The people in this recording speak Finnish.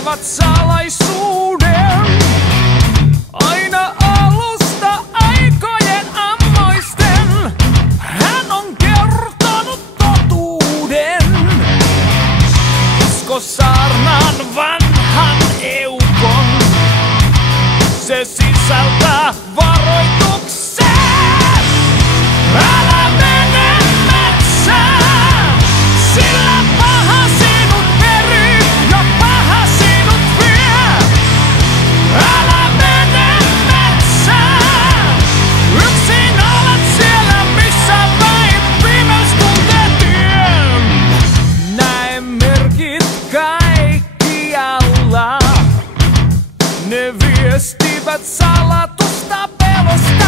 piilevät salaisuuden. Aina alusta aikojen ammoisten hän on kertonut totuuden. Usko saarnaan vanhan eukon, se sisältää varoituksen. Älä mene metsään, sillä paha sinut perii ja paha sinut vie. Älä mene metsään, yksin olet siellä missä vain pimeys tuntee tien. Näe merkit kaikkialla, ne viestivät salatusta pelosta.